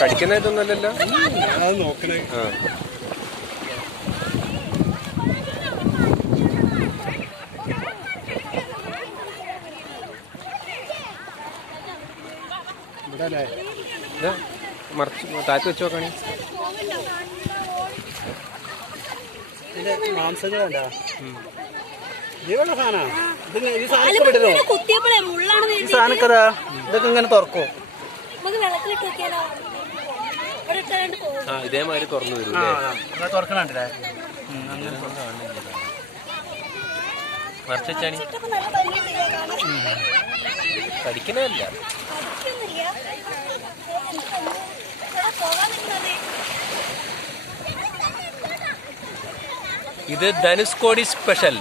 കടിക്കുന്ന ഇതൊന്നുമല്ലല്ലോ. അത് നോക്കണേ. മറിച്ച് താഴത്ത് വെച്ച് നോക്കണേ. മാംസം ജീവുള്ള സാധനമാണ്. ഈ സാധനക്കതാ ഇതൊക്കെ ഇങ്ങനെ തുറക്കും. ഇതേമാതിരി തുറന്നു വരും. തുറക്കണേ മറിച്ചാണി കടിക്കണല്ല. ഇത് ധനുഷ്കോടി സ്പെഷ്യൽ.